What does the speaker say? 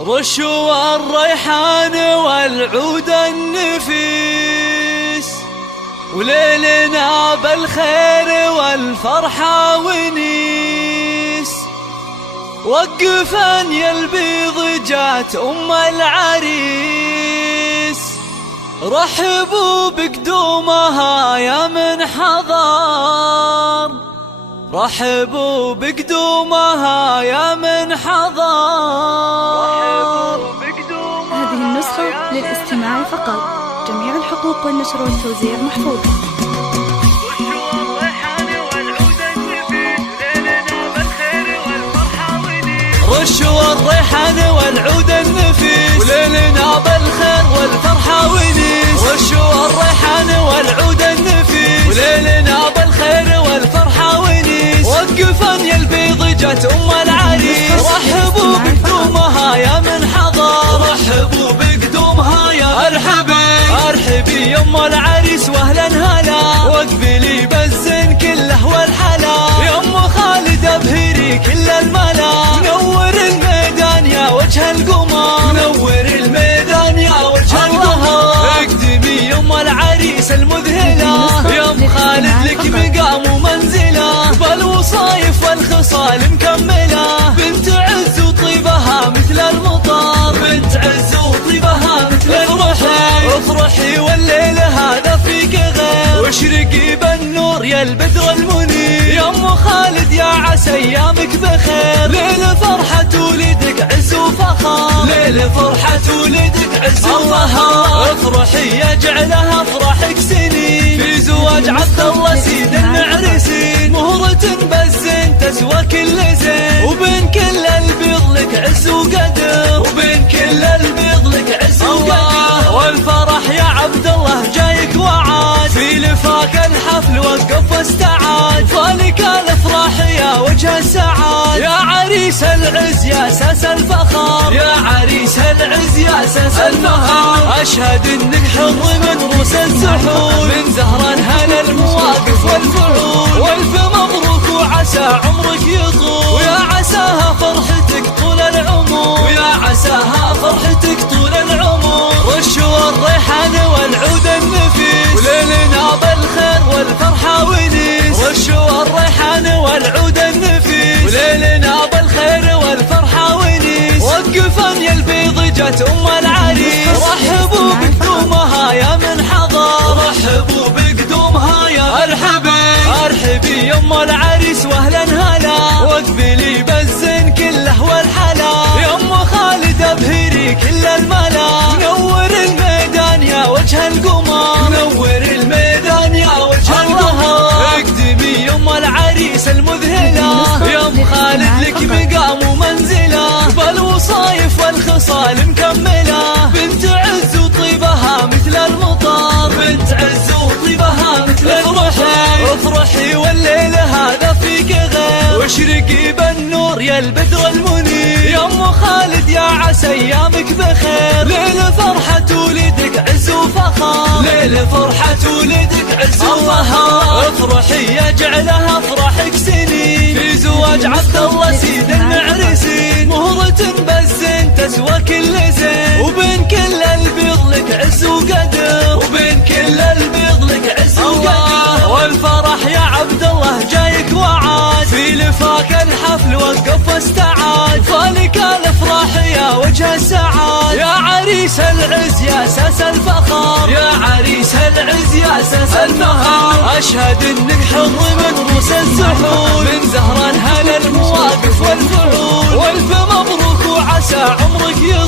رشوا الريحان والعود النفيس، وليلنا بالخير والفرحة ونيس. وقفن يا البيض جات أم العريس، رحبوا بقدومها يا من حضر، رحبوا بقدومها يا من حضر. هذه النسخة للاستماع فقط، جميع الحقوق والنشر والتوزيع محفوظ. رشوا الريحان والعود النفيس، وليلنا بالخير والفرحة ونيس. رشوا الريحان والعود النفيس، وليلنا بالخير والفرحة ونيس. وقفن يا البيض جات أم العريس، رحبوا بقدومها يا من حضر، رحبوا بقدومها يا ارحبي ارحبي يا أم العريس واهلا هلا. واقبلي بالزين كله والحلا، يا أم خالد ابهري كل الملا. منور الميدان يا وجه القمر، منور الميدان يا وجه القمر. اقدمي يا أم العريس المذهلة، يا أم خالد لك مقام ومنزلة، بالوصايف والخصال مكملة. بنت عز وطيبها مثل المطر، بنت عز وطيبها مثل المطر. افرحي والليل هذا فيك غير، واشرقي بالنور يا البدر المنير. يا أم خالد يا عسى ايامك بخير، ليل فرحة ولدك عز وفخر، ليل فرحة ولدك عز وفخر. افرحي يجعلها افراحك سنين، في زواج عبد الله سيد المعرسين. مهرة بالزين تسوى كل زين، وبين كل البيض لك عز وقدر، وبين كل البيض لك عز وقدر. والفرح يا عبد الله جايك وعاد، في لفاك الحفل وقف واستعاد. فالك الافراح يا وجه السعاد، يا عريس العز يا اساس الفخر، يا عريس العز يا اساس الفخر. اشهد انك حر من روس السحور، من زهران هنا المواقف والفعول. والف مبروك وعسى عمرك يطول، ويا عساها فرحتك طول العمر، ويا عساها فرحتك طول العمر. رشوا الريحان والعود النفيس، وليلنا بالخير والفرحة ونيس. رشوا الريحان والعود النفيس، وليلنا بالخير والفرحة ونيس. وقفن يا البيض جات أم العريس، رحبوا بقدومها يا من حضر، رحبوا بقدومها يا ارحبي ارحبي يا أم العريس واهلا هلا. واقبلي بالزين كله والحلا، يا أم خالد ابهري كل الملا. منور الميدان يا وجه القمر، منور الميدان يا وجه القمر. اقدمي يا أم العريس المذهلة، يا أم خالد لك مقام ومنزلة، بالوصايف والخصال مكملة. بنت عز وطيبها مثل المطر، بنت عز وطيبها مثل المطر. افرحي والليل هذا فيك غير، واشرقي بالنور يا البدر المنير. يا أم خالد يا عسى ايامك بخير، ليل فرحة ولدك عز وفخر، ليل فرحة ولدك عز وفخر. افرحي يجعلها افراحك سنين، في زواج عبد الله سيد المعرسين. مهرة بالزين تسوى كل زين، وبين كل البيض لك عز وقدر، وبين كل البيض لك عز وقدر. والفرح يا عبد الله جايك وعاد، في لفاك الحفل وقف واستعاد. فالك الافراح يا وجه السعاد، يا عريس العز يا اساس الفخر، يا عريس العز يا اساس الفخر. اشهد انك حر من روس السحور، من زهران هنا المواقف والفعول. والف مبروك وعسى عمرك يطول،